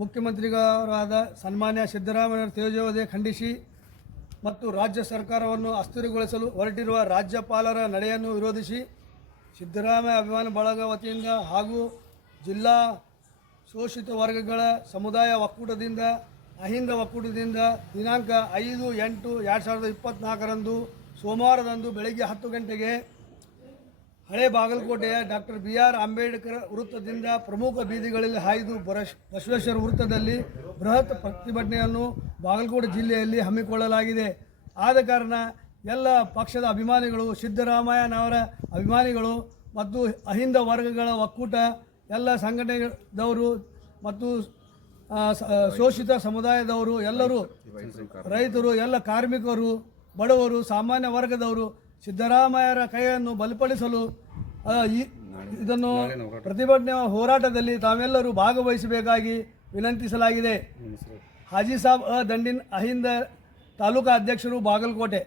ಮುಖ್ಯಮಂತ್ರಿಗಳಾದ ಸನ್ಮಾನ್ಯ ಸಿದ್ದರಾಮಯ್ಯ ತೇಜೋವಧೆ ಖಂಡಿಸಿ ಮತ್ತು ರಾಜ್ಯ ಸರ್ಕಾರವನ್ನು ಅಸ್ಥಿರಗೊಳಿಸಲು ಹೊರಟಿರುವ ರಾಜ್ಯಪಾಲರ ನಡೆಯನ್ನು ವಿರೋಧಿಸಿ ಸಿದ್ದರಾಮಯ್ಯ ಅಭಿಮಾನಿ ಬಳಗ ವತಿಯಿಂದ ಹಾಗೂ ಜಿಲ್ಲಾ ಶೋಷಿತ ವರ್ಗಗಳ ಸಮುದಾಯ ಒಕ್ಕೂಟದಿಂದ ಅಹಿಂದ ಒಕ್ಕೂಟದಿಂದ ದಿನಾಂಕ 5/8/2024 ಸೋಮವಾರದಂದು ಬೆಳಗ್ಗೆ 10 ಗಂಟೆಗೆ ಹಳೆ ಬಾಗಲಕೋಟೆಯ ಡಾಕ್ಟರ್ BR ಅಂಬೇಡ್ಕರ್ ವೃತ್ತದಿಂದ ಪ್ರಮುಖ ಬೀದಿಗಳಲ್ಲಿ ಹಾಯ್ದು ಬಸವೇಶ್ವರ ವೃತ್ತದಲ್ಲಿ ಬೃಹತ್ ಪ್ರತಿಭಟನೆಯನ್ನು ಬಾಗಲಕೋಟೆ ಜಿಲ್ಲೆಯಲ್ಲಿ ಹಮ್ಮಿಕೊಳ್ಳಲಾಗಿದೆ. ಆದ ಕಾರಣ ಎಲ್ಲ ಪಕ್ಷದ ಅಭಿಮಾನಿಗಳು, ಸಿದ್ದರಾಮಯ್ಯನವರ ಅಭಿಮಾನಿಗಳು ಮತ್ತು ಅಹಿಂದ ವರ್ಗಗಳ ಒಕ್ಕೂಟ, ಎಲ್ಲ ಸಂಘಟನೆದವರು ಮತ್ತು ಶೋಷಿತ ಸಮುದಾಯದವರು ಎಲ್ಲರೂ, ರೈತರು, ಎಲ್ಲ ಕಾರ್ಮಿಕರು, ಬಡವರು, ಸಾಮಾನ್ಯ ವರ್ಗದವರು ಸಿದ್ದರಾಮಯ್ಯರ ಕೈಯನ್ನು ಬಲಪಡಿಸಲು ಇದನ್ನು ಪ್ರತಿಭಟನೆ ಹೋರಾಟದಲ್ಲಿ ತಾವೆಲ್ಲರೂ ಭಾಗವಹಿಸಬೇಕಾಗಿ ವಿನಂತಿಸಲಾಗಿದೆ. ಹಾಜಿ ಸಾಬ್ ದಂಡಿನ್ ಅಹಿಂದ ತಾಲೂಕಾ ಅಧ್ಯಕ್ಷರು, ಬಾಗಲಕೋಟೆ.